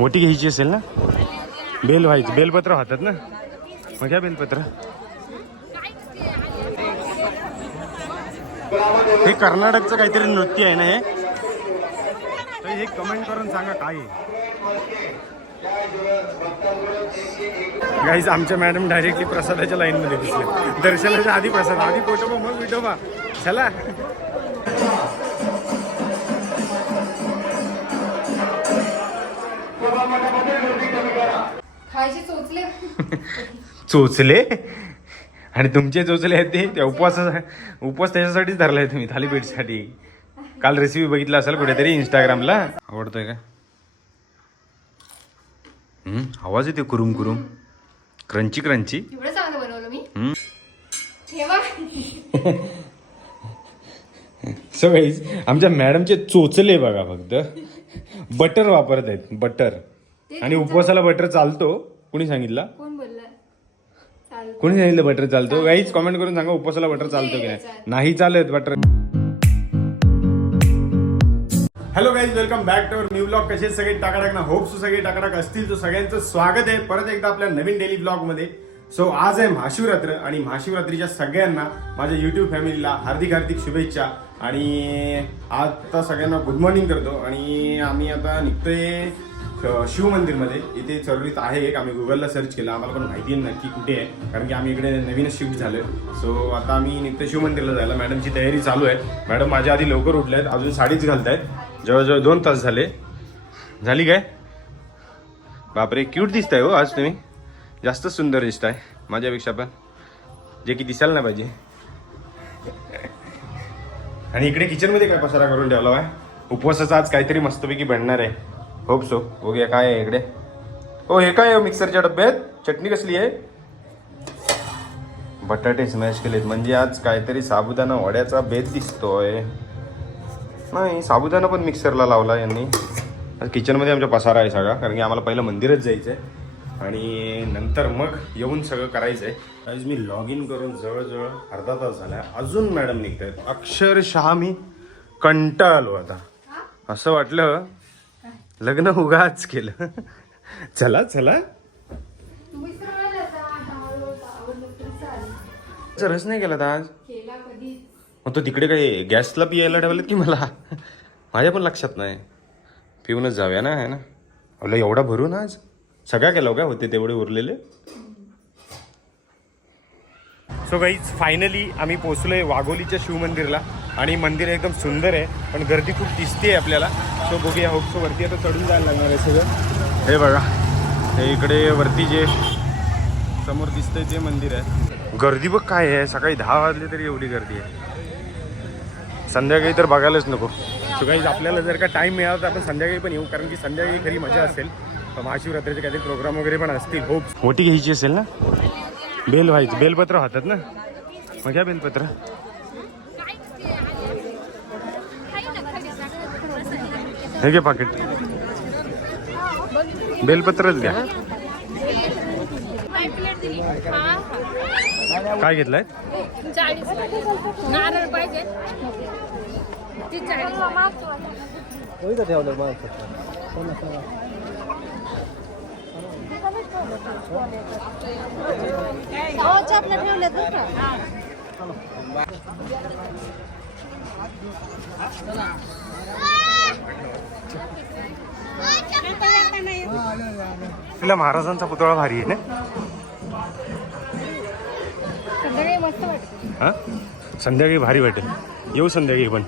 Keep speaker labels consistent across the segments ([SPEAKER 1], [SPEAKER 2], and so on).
[SPEAKER 1] मोठी घ्यायची असेल ना? बेल व्हायची. बेलपत्र हातात ना? मग घ्या बेलपत्र. हे कर्नाटकचं काहीतरी नृत्य आहे ना हे? तर हे कमेंट करून सांगा काय गाईज आमच्या मॅडम डायरेक्टली प्रसादाच्या लाईनमध्ये दिसले. दर्शनाच्या आधी प्रसाद. आधी फोटो मग विठोबा चला.
[SPEAKER 2] खायचे चोचले.
[SPEAKER 1] चोचले? आणि तुमचे चोचले आहेत ते? त्या उपवासा उपवास त्याच्यासाठीच धरलाय तुम्ही थालीपीठसाठी काल रेसिपी बघितला असेल कुठेतरी इंस्टाग्रामला आवडतोय का? हम्म, आवाज येते कुरुम कुरुम. क्रंची क्रंची
[SPEAKER 2] बनवलं मी.
[SPEAKER 1] हम्म.
[SPEAKER 2] ठेवा
[SPEAKER 1] सो गाईज आमच्या मॅडमचे चोचले बघा फक्त. बटर वापरत आहेत बटर. आणि उपवासाला बटर चालतो. कुणी सांगितलं?
[SPEAKER 2] कोण बोलला? चालेल
[SPEAKER 1] कोणी सांगितलं बटर चालतो? गाईज कमेंट करून सांगा उपवासाला बटर चालतो की नाही. चालत. Butter. Hello guys welcome back to our new blog कसे सगळे? टाकाटाक ना होप सगळे टाकाटाक असतील तर सगळ्यांचं स्वागत आहे. परत एकदा आपल्या नवीन डेली ब्लॉगमध्ये. सो आज आहे महाशिवरात्र आणि महाशिवरात्रीच्या सगळ्यांना माझ्या युट्यूब फॅमिलीला हार्दिक हार्दिक शुभेच्छा. आणि आता सगळ्यांना गुड मॉर्निंग करतो. आणि आम्ही आता निघतोय अ, शिव इथे चरळीत आहे एक. आम्ही गुगलला सर्च केलं. आम्हाला पण माहिती आहे नक्की कुठे आहे. कारण की आम्ही इकडे नवीनच शिफ्ट झालोय. सो आता आम्ही निघतोय शिव मंदिरला जायला. मॅडमची तयारी चालू आहे. मॅडम माझ्या आधी लवकर उठल्या आहेत अजून साडीच घालतायत. जवळजवळ दोन तास झाले. झाली काय? बापरे क्यूट दिसताय हो आज तुम्ही. जास्त सुंदर दिसताय. माझ्यापेक्षा पण. जे की दिसायला नाही पाहिजे. आणि इकडे किचनमध्ये काय पसारा करून ठेवला आहे उपवासाचा आज काहीतरी मस्तपैकी बनणार आहे. होप सो बघूया काय आहे इकडे. हो हे काय आहे हो मिक्सरच्या डब्यात? चटणी कसली आहे? बटाटे स्मॅश केलेत. म्हणजे आज काहीतरी साबुदाणा वड्याचा बेत दिसतोय. नाही साबुदाणा पण मिक्सरला लावला यांनी. आज किचनमध्ये आमच्या पसारा आहे सगळा. कारण की आम्हाला पहिलं मंदिरच जायचं आहे आणि नंतर मग येऊन सगळं करायचं आहे आज मी लॉग इन करून जवळजवळ अर्धा तास झाला अजून मॅडम निघत आहेत अक्षरशः मी कंटाळलो आता. असं वाटलं लग्न उगाच केलं. चला चला. रस नाही केला आज? मग तो तिकडे काही गॅसला पियायला ठेवलं की मला? माझ्या पण लक्षात नाही. पिऊनच जाऊया ना आहे ना? अला एवढा भरून आज? सगळ्या केलं काय होते तेवढे उरलेले? सो गाईज फायनली आम्ही पोचलो आहे वाघोलीच्या शिवमंदिरला आणि मंदिर एकदम सुंदर आहे पण गर्दी खूप दिसते आहे आपल्याला. सो बघूया होपसो वरती आता चढून जायला लागणार आहे सगळं. हे बघा हे इकडे वरती जे समोर दिसतंय ते मंदिर आहे. गर्दी बघ काय आहे सकाळी दहा वाजले तरी एवढी गर्दी आहे. संध्याकाळी तर बघायलाच नको. सो गाईज आपल्याला जर का टाईम मिळाला तर आपण संध्याकाळी पण येऊ कारण की संध्याकाळी खरी मजा असेल. तर महाशिवरात्रीचे काहीतरी प्रोग्राम वगैरे पण असतील होप मोठी घ्यायची असेल ना? बेल व्हायची बेलपत्र होतात ना? मग घ्या बेलपत्र. हे घे पाकिट. बेलपत्रच घ्या. काय घेतलंय?
[SPEAKER 2] नारळ पाहिजे. ती चाळीस
[SPEAKER 1] आपल्या महाराजांचा पुतळा भारी आहे ना?
[SPEAKER 2] संध्याकाळी मस्त वाटतं.
[SPEAKER 1] हा? संध्याकाळी भारी वाटेल. येऊ संध्याकाळी पण.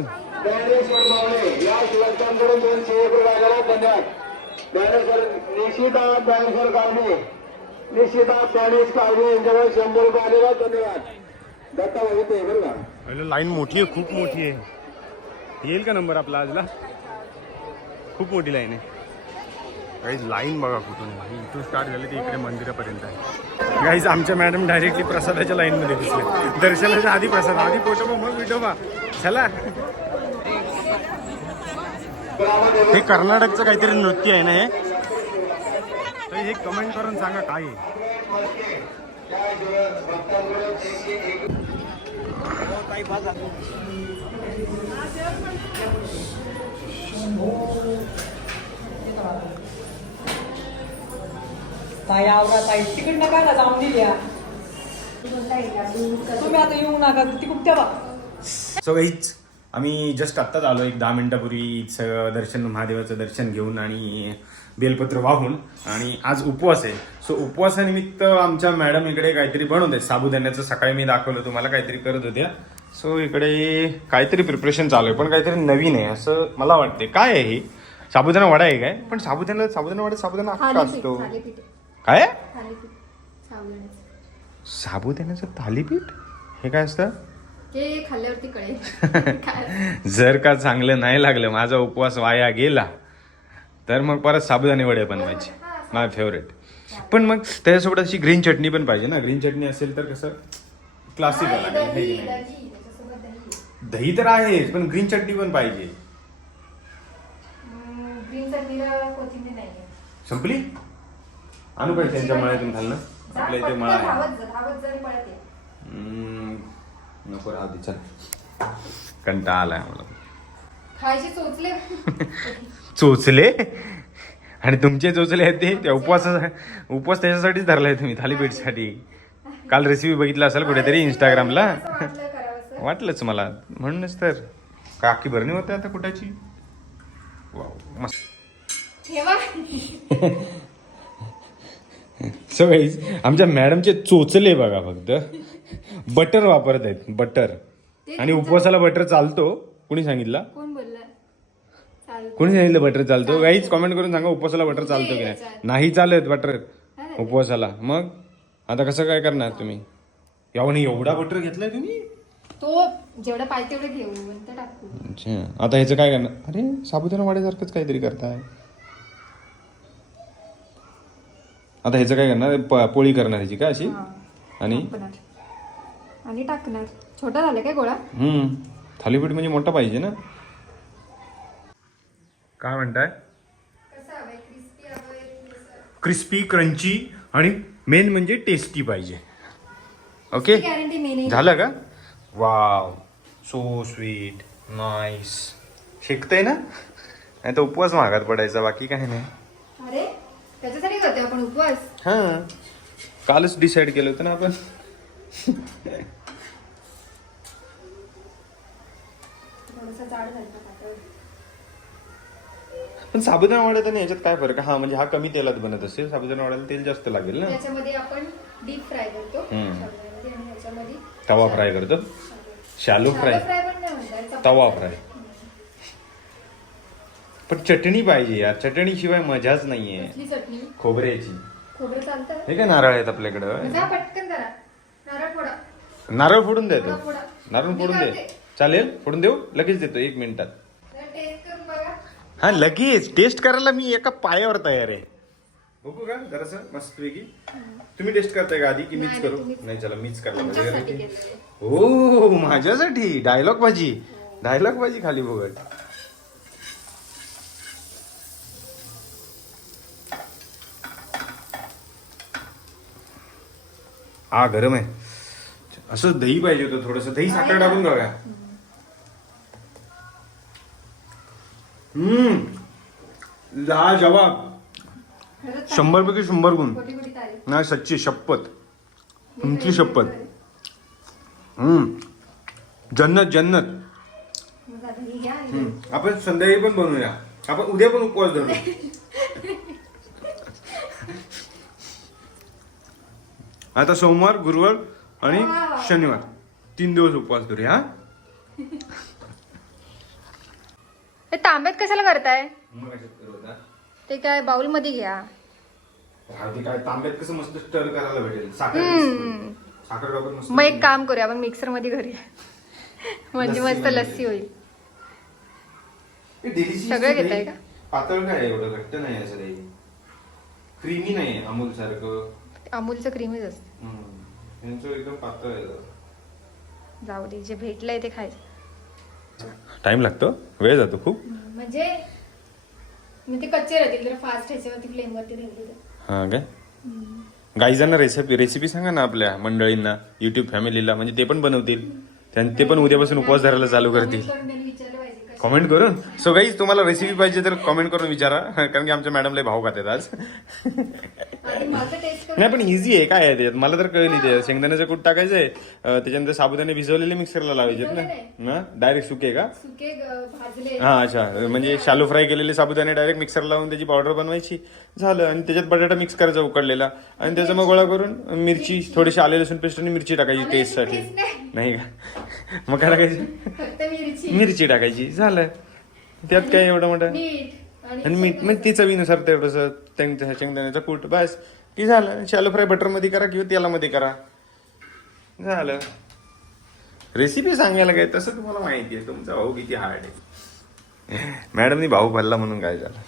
[SPEAKER 1] तिकडून
[SPEAKER 3] ज्ञानेश्वर मावळे या शिवकांकडून एक रुपयाला धन्यवाद ज्ञानेश्वर निशिता ज्ञानेश्वर कावणे निशिता ज्ञानेश कावणे यांच्यावर शंभर रुपये आलेला धन्यवाद. दत्ता बघितले बरं का?
[SPEAKER 1] अरे लाईन मोठी आहे खूप मोठी आहे. येईल का नंबर आपला आजला? खूप मोठी लाईन आहे. काही लाईन बघा कुठून. इथून स्टार्ट झाली ते इकडे मंदिरापर्यंत आहे. काहीच आमच्या मॅडम डायरेक्टली प्रसादाच्या लाईनमध्ये दिसले. दर्शनाच्या आधी प्रसाद आधी फोटो मग विठोबा चला. हे कर्नाटकचं काहीतरी नृत्य आहे ना हे? तर हे कमेंट करून सांगा काय आहे.
[SPEAKER 4] ताई आवरा ताई तिकडनं काय ना जाऊन दिल्या तुम्ही आता येऊ नका तिकडून तेव्हा
[SPEAKER 1] सो गाईच आम्ही जस्ट आत्ताच आलो एक दहा मिनिटापूर्वी दर्शन महादेवाचं दर्शन घेऊन आणि बेलपत्र वाहून. आणि आज उपवास आहे. सो उपवासानिमित्त आमच्या मॅडम इकडे काहीतरी बनवत आहेत. साबुदाण्याचं सकाळी मी दाखवलं तुम्हाला काहीतरी करत होत्या. सो इकडे काहीतरी प्रिपरेशन चालू आहे पण काहीतरी नवीन आहे असं मला वाटते काय आहे हे? साबुदाणा वडा आहे काय? पण साबुदाणा साबुदाणा वडा साबुदाणा असतो. काय? साबुदाण्याचं. थालीपीठ? हे काय असतं?
[SPEAKER 2] हे खाल्ल्यावरती कळेल.
[SPEAKER 1] जर का चांगलं नाही लागलं माझा उपवास वाया गेला तर मग परत साबुदाणे वडे बनवायचे. माझा फेवरेट पण मग त्याच्यासोबत अशी ग्रीन चटणी पण पाहिजे ना. ग्रीन चटणी असेल तर कसं? क्लासिकल आहे है
[SPEAKER 2] दही
[SPEAKER 1] तर आहेच पण ग्रीन चटणी पण पाहिजे. संपली? आणू पाहिजे त्यांच्या मळ्यातून खाल्लं
[SPEAKER 2] जा,
[SPEAKER 1] आपल्या इथे मळा आहे.
[SPEAKER 2] धावत जा धावत जा आणि पळत ये.
[SPEAKER 1] हम्म, नको राहू दे चल. कंटाळा आलाय मला.
[SPEAKER 2] खायचे चोचले?
[SPEAKER 1] चोचले? आणि तुमचे चोचले आहेत ते? त्या उपवासा उपवास त्याच्यासाठीच धरलाय तुम्ही थालीपीठसाठी काल रेसिपी बघितला असेल कुठेतरी इंस्टाग्रामला
[SPEAKER 2] असं वाटलं करावंसं.
[SPEAKER 1] वाटलंच मला. म्हणूनच तर. काकी भरणी होते आता कुठाची वाव मस्त.
[SPEAKER 2] ठेवा.
[SPEAKER 1] सो गाईज आमच्या मॅडमचे चोचले बघा फक्त. बटर वापरत आहेत बटर. आणि उपवासाला बटर चालतो. कुणी सांगितलं?
[SPEAKER 2] कोण
[SPEAKER 1] सांगितलं बटर चालतो? गाईच कमेंट करून सांगा उपवासाला बटर चालतो की नाही. चालत. बटर उपवासाला. मग? आता कसं काय करणार तुम्ही? यावणी एवढा बटर घेतलाय तुम्ही?
[SPEAKER 2] तो जेवढं पाहिजे तेवढं घेऊ नंतर टाकू.
[SPEAKER 1] अच्छा. आता ह्याचं काय करणार? अरे साबुदाणा वाड्यासारखंच काहीतरी करताय. आता ह्याचं काय करणार? प- पोळी करणार ह्याची का अशी? आणि?
[SPEAKER 2] टाकणार. आणि टाकणार. छोटा झाला काय गोळा?
[SPEAKER 1] हम्म. थालीपीठ म्हणजे मोठा पाहिजे ना? काय म्हणताय?
[SPEAKER 2] क्रिस्पी
[SPEAKER 1] क्रंची आणि मेन म्हणजे टेस्टी पाहिजे. ओके
[SPEAKER 2] गॅरंटी
[SPEAKER 1] झालं का? वाव सो स्वीट नाईस शिकतंय ना? नाही तर उपवास महागात पडायचा बाकी काही नाही.
[SPEAKER 2] अरे त्याच्यासाठी करते आपण उपवास.
[SPEAKER 1] हां. कालच डिसाईड केलं होतं ना आपण. पण साबुदाणा वड्यात आणि याच्यात काय फरक आहे? हा म्हणजे हा कमी तेलात बनत असेल साबुदाणा वड्याला तेल जास्त लागेल ना?
[SPEAKER 2] त्याच्यामध्ये आपण डीप फ्राय करतो.
[SPEAKER 1] हम्म.
[SPEAKER 2] साबुदाण्यामध्ये आणि याच्यामध्ये
[SPEAKER 1] तवा फ्राय करतो. शालू फ्राय
[SPEAKER 2] फ्राय पण नाही म्हणतात चपाती
[SPEAKER 1] तवा
[SPEAKER 2] फ्राय.
[SPEAKER 1] पण चटणी पाहिजे यार. चटणी शिवाय मजाच नाहीये.
[SPEAKER 2] कसली चटणी?
[SPEAKER 1] खोबऱ्याची.
[SPEAKER 2] खोबरं चालतं
[SPEAKER 1] हे काय नारळ आहेत आपल्याकडं?
[SPEAKER 2] जा पटकन करा नारळ फोडा.
[SPEAKER 1] नारळ फोडून देतो.
[SPEAKER 2] फोडा, फोडा.
[SPEAKER 1] नारळ
[SPEAKER 2] मी
[SPEAKER 1] फोडून दे. चालेल? फोडून देऊ? लगेच देतो एक मिनिटात.
[SPEAKER 2] जरा टेस्ट करून बघा.
[SPEAKER 1] हा लगेच. टेस्ट करायला मी एका पायावर तयार आहे. बघू का? जरास मस्त पैकी. तुम्ही टेस्ट करताय का आधी की मीच
[SPEAKER 2] नाही,
[SPEAKER 1] करू?
[SPEAKER 2] तुम्हीच.
[SPEAKER 1] नाही चला मीच करायला
[SPEAKER 2] तुमच्यासाठी
[SPEAKER 1] पाहिजे. हो माझ्यासाठी. डायलॉग भाजी. डायलॉग भाजी खाली बघत. हा गरम आहे. असं दही पाहिजे होतं थोडस. दही साखर टाकून बघा. हम्म. ला जवाब. शंभर पैकी शंभर गुण. नाही सच्ची शपथ. तुमची शपथ. हम्म. जन्नत जन्नत. आपण संध्याकाळी पण बनवूया. आपण उद्या पण उपवास धरू. आता सोमवार गुरुवार आणि. शनिवार तीन दिवस उपवास करू हा
[SPEAKER 2] हे तांब्यात कशाला करताय? ते काय बाउलमध्ये घ्या
[SPEAKER 1] काय तांब्यात कसं मस्त स्टर करायला भेटेल साखर
[SPEAKER 2] हम्म.
[SPEAKER 1] साखर टाकून मस्त
[SPEAKER 2] मग एक काम करूया आपण मिक्सरमध्ये करूया म्हणजे मस्त. लस्सी होईल
[SPEAKER 1] हे delicious
[SPEAKER 2] सगळं
[SPEAKER 1] आहे.
[SPEAKER 2] घेताय का?
[SPEAKER 1] पातळ काय आहे एवढं घट्ट नाही असं काही क्रीमी नाही अमूल सारखं
[SPEAKER 2] अमूलचं क्रीमीच असतं.
[SPEAKER 1] यांचं एकदम पातळ आहे
[SPEAKER 2] जाऊ दे जे भेटलंय ते खायचं.
[SPEAKER 1] टाइम लागतो? वेळ जातो खूप?
[SPEAKER 2] म्हणजे मग ते कच्चे राहतील जर फास्ट ह्याच्यावरती फ्लेम वरती राहिली तर
[SPEAKER 1] हा काय? गाईजांना रेसिपी रेसिपी सांगा ना आपल्या मंडळींना युट्यूब फॅमिलीला म्हणजे ते पण बनवतील. त्यां- ते पण उद्यापासून उपवास धरायला चालू करतील. कमेंट करून. सो गाईज तुम्हाला रेसिपी पाहिजे तर कमेंट करून विचारा. कारण की आमच्या मॅडमला भाव खातात आज. नाही पण इझी आहे. काय आहे त्याच्यात मला तर कळली ते शेंगदाण्याचं कूट टाकायचं आहे त्याच्यानंतर साबुदाणे भिजवलेले मिक्सरला लावायचे ना. डायरेक्ट सुके का? हा अच्छा. म्हणजे शालो फ्राय केलेले साबुदाणे डायरेक्ट मिक्सर लावून त्याची पावडर बनवायची. झालं. आणि त्याच्यात बटाटा मिक्स करायचा उकडलेला. आणि त्याचा मग गोळा करून मिरची थोडीशी आले लसूण पेस्ट आणि मिरची टाकायची
[SPEAKER 2] आलं
[SPEAKER 1] टेस्टसाठी.
[SPEAKER 2] लसूण paste
[SPEAKER 1] नाही का? मग काय टाकायची?
[SPEAKER 2] मिरची
[SPEAKER 1] टाकायची. झालं. त्यात काय एवढं मोठं? आणि मीठ मग ती चवीनुसार तेवढंस त्यांच्या शेंगदाण्याचा कूट बस. की झालं. शालो फ्राय बटरमध्ये करा किंवा तेलामध्ये करा. झालं. रेसिपी सांगायला काय? तसं तुम्हाला माहिती आहे तुमचा. भाऊ किती हार्ड आहे. मॅडमनी भाऊ भरला म्हणून काय झालं?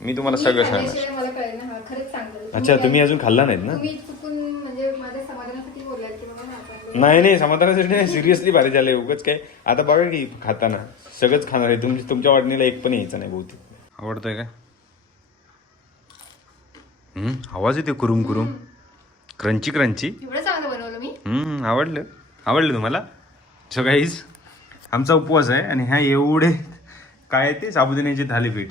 [SPEAKER 1] मी तुम्हाला सगळं सांगणार. अच्छा तुम्ही अजून खाल्ला नाहीत ना
[SPEAKER 2] तुम्ही चुकून म्हणजे माझ्या समाधानासाठी बोललात की मला नाचवलं.
[SPEAKER 1] नाही नाही समाधानासाठी नाही. सिरियसली भारी झालंय. उगच काय. आता बघा की खाताना. सगळंच खाणार आहे. तुमची तुमच्या वाटणीला एक पण यायचं नाही बहुतेक. आवडतंय का हम्म आवाज येते कुरुम कुरुम. क्रंची क्रंची
[SPEAKER 2] एवढं चांगलं बनवलं मी?
[SPEAKER 1] हम्म आवडलं. आवडलं तुम्हाला? सो आमचा उपवास आहे आणि ह्या एवढे काय आहे ते? साबुदाण्याचे थालीपीठ.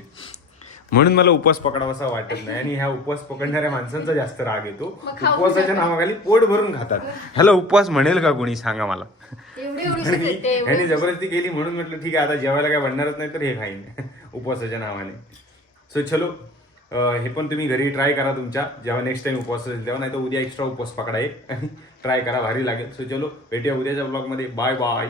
[SPEAKER 1] म्हणून मला उपवास पकडावासा वाटत नाही आणि ह्या उपवास पकडणाऱ्या माणसांचा जास्त राग येतो. उपवासाच्या नावाखाली पोट भरून खातात. ह्याला उपवास म्हणेल का कोणी? सांगा मला. ह्याने जबरदस्ती केली म्हणून म्हटलं ठीक आहे आता जेवायला काय बनणारच नाही तर हे खाईन. उपवासाच्या नावाने. सो चलो हे पण तुम्ही घरी ट्राय करा तुमच्या. जेव्हा नेक्स्ट टाइम उपवास असेल तेव्हा नाही तर उद्या एक्स्ट्रा उपवास पकडा एक आणि ट्राय करा भारी लागेल. सो चलो भेटूया उद्याच्या ब्लॉगमध्ये बाय बाय